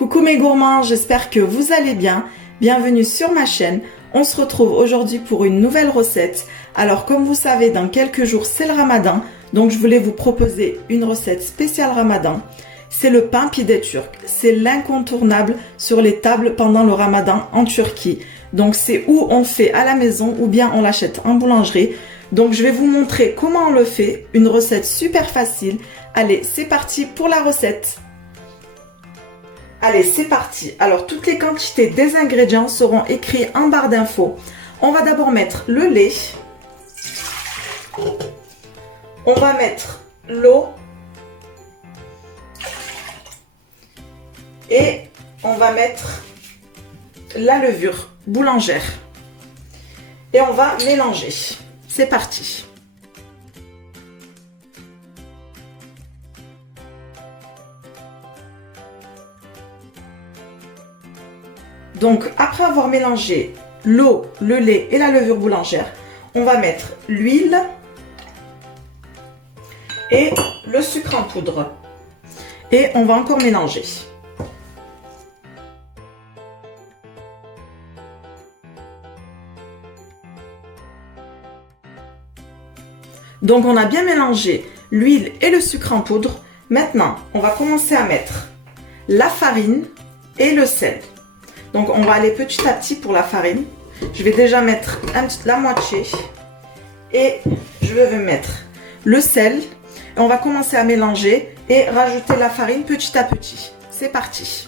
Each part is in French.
Coucou mes gourmands, j'espère que vous allez bien. Bienvenue sur ma chaîne. On se retrouve aujourd'hui pour une nouvelle recette. Alors comme vous savez, dans quelques jours c'est le ramadan, donc je voulais vous proposer une recette spéciale ramadan. C'est le pain pide turc. C'est l'incontournable sur les tables pendant le ramadan en Turquie. Donc c'est ou on fait à la maison ou bien on l'achète en boulangerie. Donc je vais vous montrer comment on le fait, une recette super facile. Allez, c'est parti pour la recette. Allez, c'est parti. Alors, toutes les quantités des ingrédients seront écrits en barre d'infos. On va d'abord mettre le lait. On va mettre l'eau. Et on va mettre la levure boulangère. Et on va mélanger. C'est parti. Donc, après avoir mélangé l'eau, le lait et la levure boulangère, on va mettre l'huile et le sucre en poudre. Et on va encore mélanger. Donc, on a bien mélangé l'huile et le sucre en poudre. Maintenant, on va commencer à mettre la farine et le sel. Donc, on va aller petit à petit pour la farine. Je vais déjà mettre la moitié. Et je vais mettre le sel. Et on va commencer à mélanger et rajouter la farine petit à petit. C'est parti.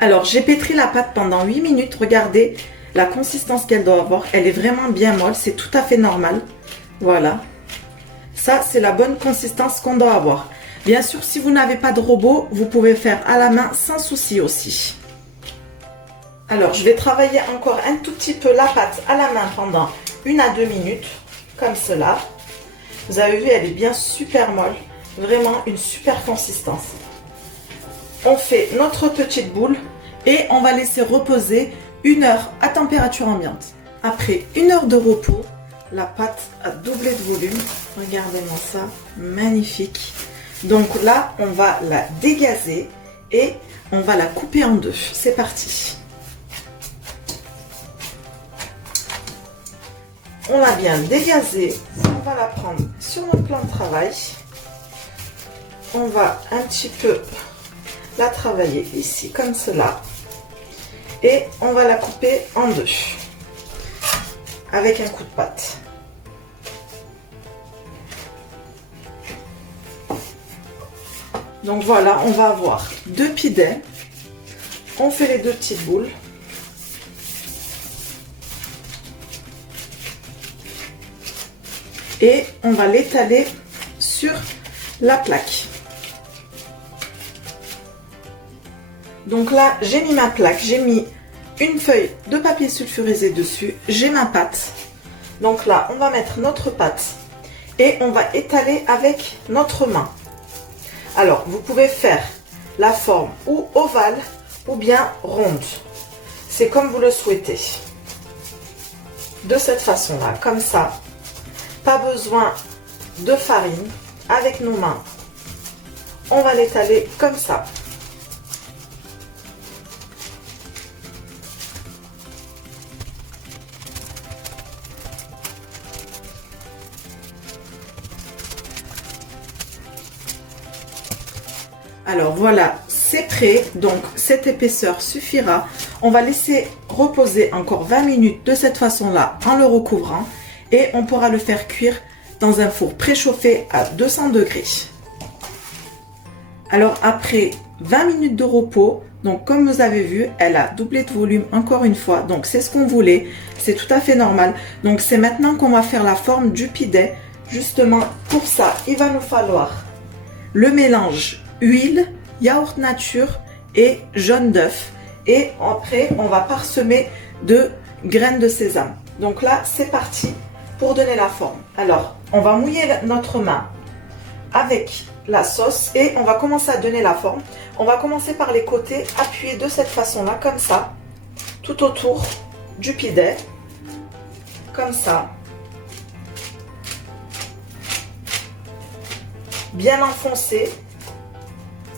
Alors, j'ai pétri la pâte pendant 8 minutes. Regardez la consistance qu'elle doit avoir. Elle est vraiment bien molle. C'est tout à fait normal. Voilà. Ça, c'est la bonne consistance qu'on doit avoir. Bien sûr, si vous n'avez pas de robot, vous pouvez faire à la main sans souci aussi. Alors, je vais travailler encore un tout petit peu la pâte à la main pendant 1 à 2 minutes. Comme cela. Vous avez vu, elle est bien super molle. Vraiment une super consistance. On fait notre petite boule et on va laisser reposer 1 heure à température ambiante. Après 1 heure de repos, la pâte a doublé de volume. Regardez-moi ça, magnifique. Donc là, on va la dégazer et on va la couper en deux. C'est parti. On l'a bien dégazée. On va la prendre sur notre plan de travail. On va un petit peu la travailler ici comme cela et on va la couper en deux avec un coup de patte. Donc voilà, on va avoir 2 pidets. On fait les 2 petites boules et on va l'étaler sur la plaque. Donc là, j'ai mis ma plaque, j'ai mis une feuille de papier sulfurisé dessus, j'ai ma pâte. Donc là, on va mettre notre pâte et on va étaler avec notre main. Alors, vous pouvez faire la forme ou ovale ou bien ronde. C'est comme vous le souhaitez. De cette façon-là, comme ça. Pas besoin de farine. Avec nos mains, on va l'étaler comme ça. Alors voilà, c'est prêt, donc cette épaisseur suffira. On va laisser reposer encore 20 minutes de cette façon-là en le recouvrant et on pourra le faire cuire dans un four préchauffé à 200 degrés. Alors après 20 minutes de repos, donc comme vous avez vu, elle a doublé de volume encore une fois, donc c'est ce qu'on voulait, c'est tout à fait normal. Donc c'est maintenant qu'on va faire la forme du pidet. Justement pour ça, il va nous falloir le mélange huile, yaourt nature et jaune d'œuf. Et après, on va parsemer de graines de sésame. Donc là, c'est parti pour donner la forme. Alors, on va mouiller notre main avec la sauce et on va commencer à donner la forme. On va commencer par les côtés, appuyer de cette façon-là, comme ça, tout autour du pidet, comme ça. Bien enfoncer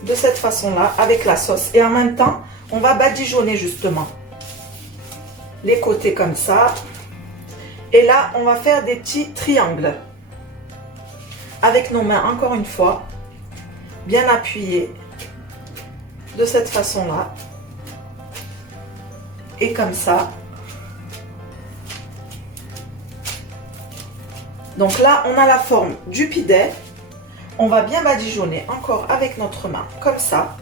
de cette façon-là avec la sauce. Et en même temps, on va badigeonner justement les côtés comme ça. Et là, on va faire des petits triangles. Avec nos mains, encore une fois, bien appuyées de cette façon-là. Et comme ça. Donc là, on a la forme du pidet. On va bien badigeonner encore avec notre main, comme ça.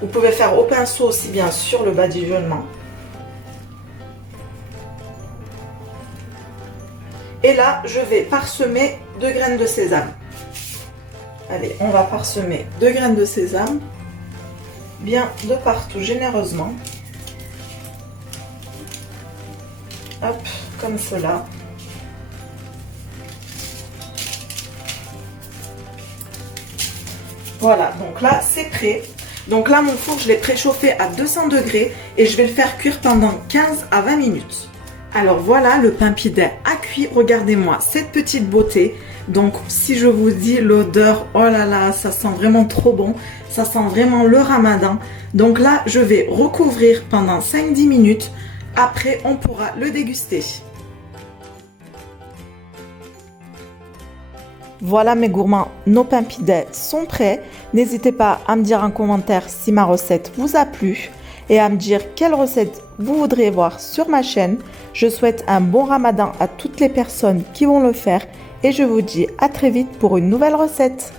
Vous pouvez faire au pinceau aussi bien sûr le badigeonnement. Et là, je vais parsemer de graines de sésame. Allez, on va parsemer de graines de sésame, bien de partout, généreusement. Hop, comme cela. Voilà, donc là, c'est prêt. Donc là, mon four, je l'ai préchauffé à 200 degrés et je vais le faire cuire pendant 15 à 20 minutes. Alors voilà, le pain pidet a cuit. Regardez-moi cette petite beauté. Donc si je vous dis l'odeur, oh là là, ça sent vraiment trop bon. Ça sent vraiment le ramadan. Donc là, je vais recouvrir pendant 5-10 minutes. Après, on pourra le déguster. Voilà mes gourmands, nos pains pidet sont prêts. N'hésitez pas à me dire en commentaire si ma recette vous a plu et à me dire quelle recette vous voudriez voir sur ma chaîne. Je souhaite un bon ramadan à toutes les personnes qui vont le faire et je vous dis à très vite pour une nouvelle recette.